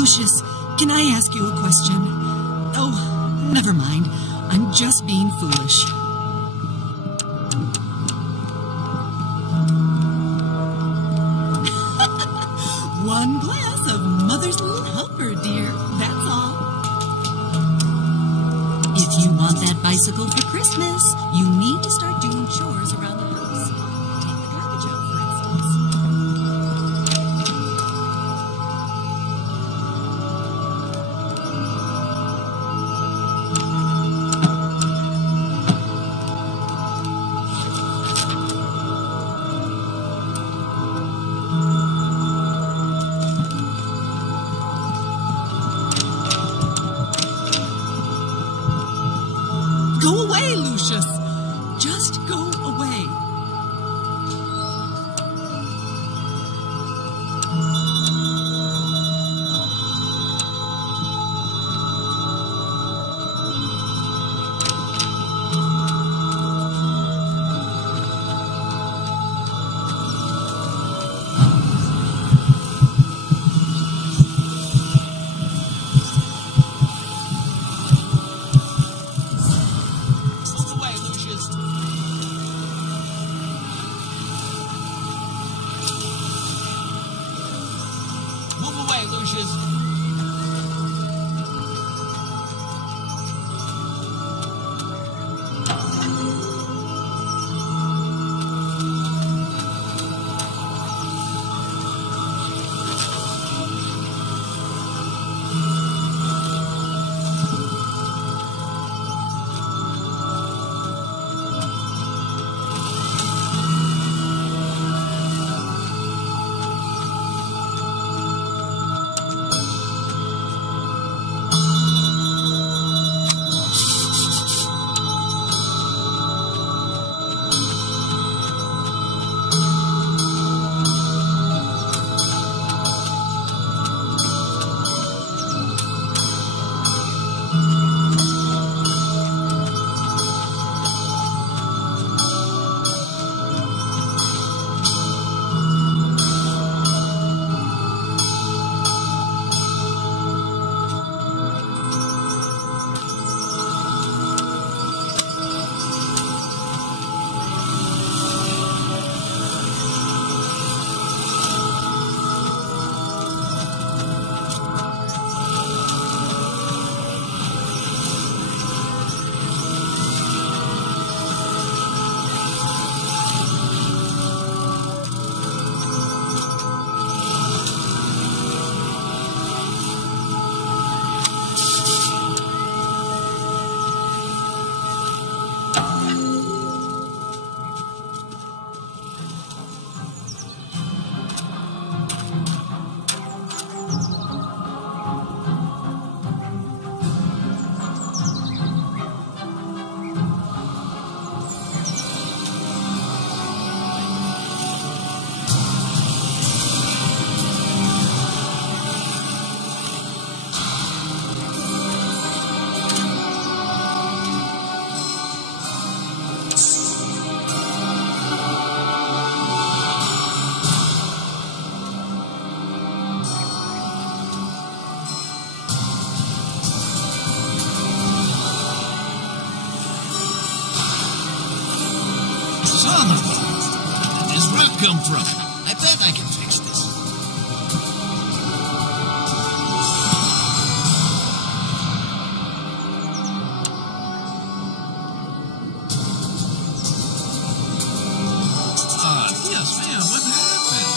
Lucius, can I ask you a question? Oh, never mind. I'm just being foolish. One glass of Mother's Little Helper, dear. That's all. If you want that bicycle for Christmas, you need to start doing chores around the house. Take the garbage out, for instance. Go away, Lucius. Just go away. Move away, Lucius. Where did this rock come from? I bet I can fix this. Yes, ma'am. What happened?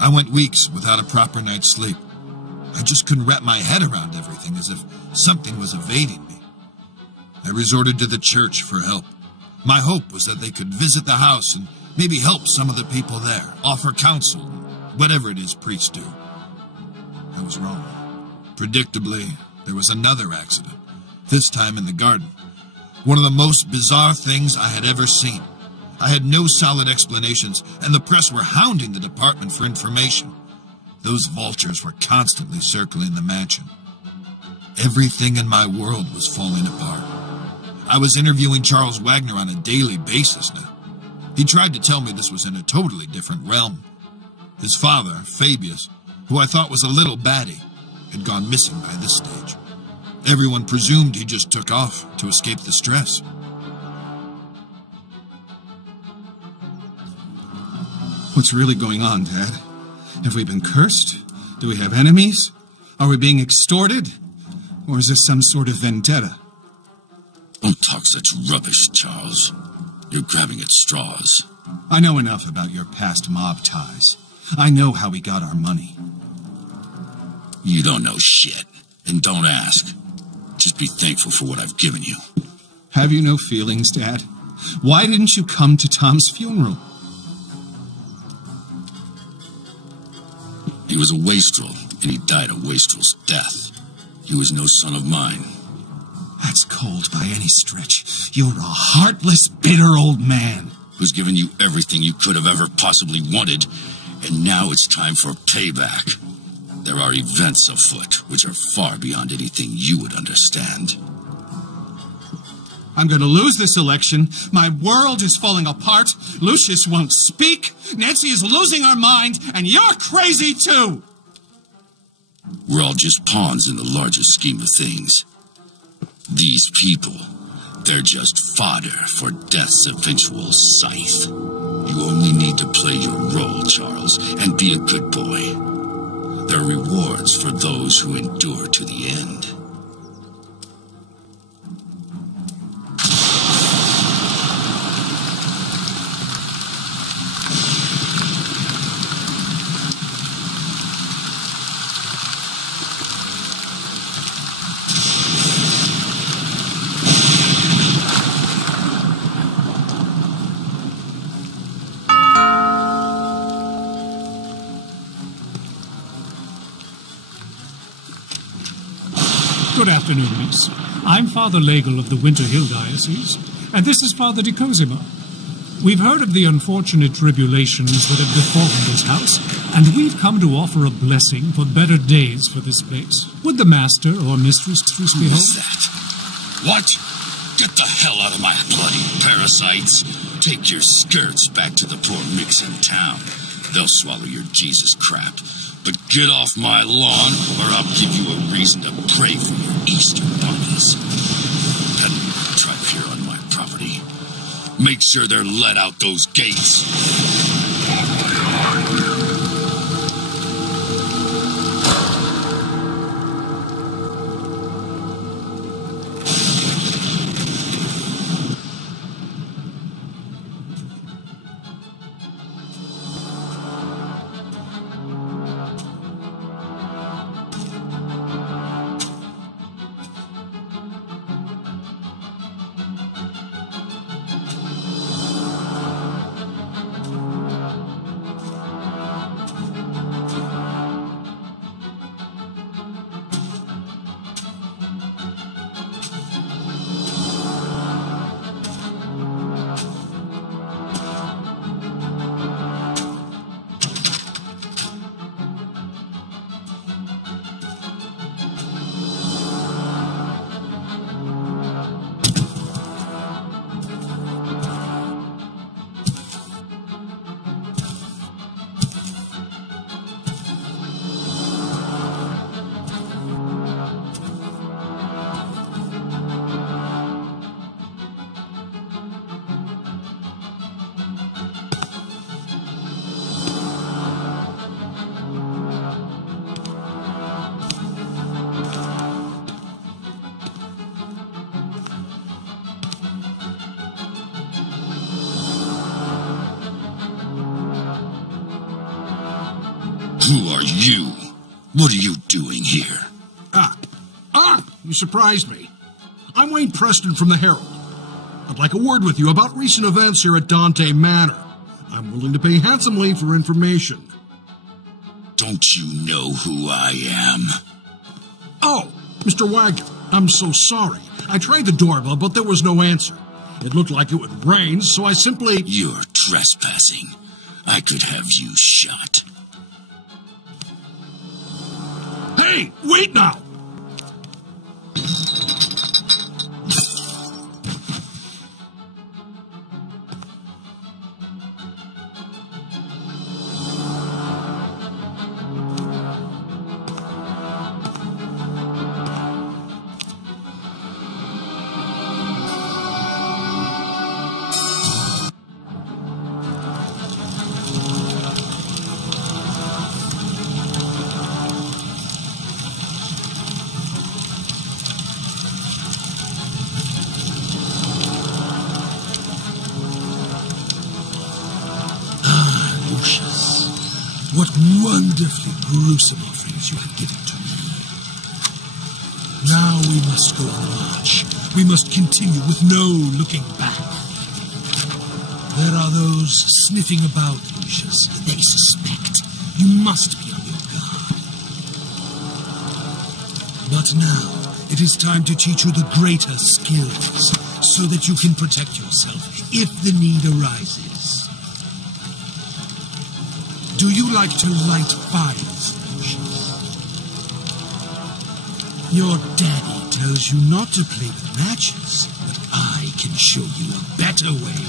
I went weeks without a proper night's sleep. I just couldn't wrap my head around everything, as if something was evading me. I resorted to the church for help. My hope was that they could visit the house and maybe help some of the people there, offer counsel, whatever it is priests do. I was wrong. Predictably, there was another accident, this time in the garden. One of the most bizarre things I had ever seen. I had no solid explanations, and the press were hounding the department for information. Those vultures were constantly circling the mansion. Everything in my world was falling apart. I was interviewing Charles Wagner on a daily basis now. He tried to tell me this was in a totally different realm. His father, Fabius, who I thought was a little batty, had gone missing by this stage. Everyone presumed he just took off to escape the stress. What's really going on, Dad? Have we been cursed? Do we have enemies? Are we being extorted? Or is this some sort of vendetta? Don't talk such rubbish, Charles. You're grabbing at straws. I know enough about your past mob ties. I know how we got our money. You don't know shit, and don't ask. Just be thankful for what I've given you. Have you no feelings, Dad? Why didn't you come to Tom's funeral? He was a wastrel, and he died a wastrel's death. He was no son of mine. That's cold by any stretch. You're a heartless, bitter old man. Who's given you everything you could have ever possibly wanted, and now it's time for payback. There are events afoot which are far beyond anything you would understand. I'm going to lose this election. My world is falling apart. Lucius won't speak. Nancy is losing her mind, and you're crazy too. We're all just pawns in the larger scheme of things. These people, they're just fodder for death's eventual scythe. You only need to play your role, Charles, and be a good boy. There are rewards for those who endure to the end. Good afternoon, Miss. I'm Father Legel of the Winter Hill Diocese, and this is Father de Cosima. We've heard of the unfortunate tribulations that have befallen this house, and we've come to offer a blessing for better days for this place. Would the master or mistress be home? Who's that? What? Get the hell out of my bloody parasites! Take your skirts back to the poor micks in town. They'll swallow your Jesus crap. But get off my lawn, or I'll give you a reason to pray for your Easter bunnies. Peddling tripe here on my property. Make sure they're let out those gates. Who are you? What are you doing here? You surprised me. I'm Wayne Preston from the Herald. I'd like a word with you about recent events here at Dante Manor. I'm willing to pay handsomely for information. Don't you know who I am? Oh, Mr. Wagner, I'm so sorry. I tried the doorbell, but there was no answer. It looked like it would rain, so I simply... You're trespassing. I could have you shot. Hey, wait now! Lucius, what wonderfully gruesome offerings you have given to me. Now we must go on the march. We must continue with no looking back. There are those sniffing about, Lucius. They suspect. You must be on your guard. But now, it is time to teach you the greater skills, so that you can protect yourself if the need arises. Do you like to light fires, Lucius? Your daddy tells you not to play with matches, but I can show you a better way.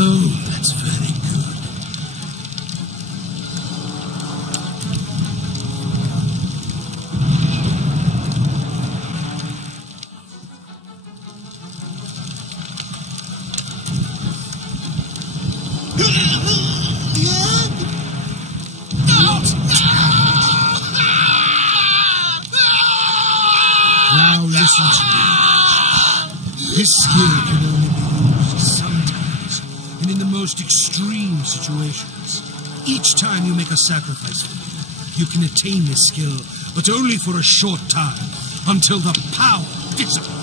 Oh, that's very good. Now listen to me. This skill can only be used sometimes, and in the most extreme situations. Each time you make a sacrifice for me, you can attain this skill, but only for a short time, until the power dissipates.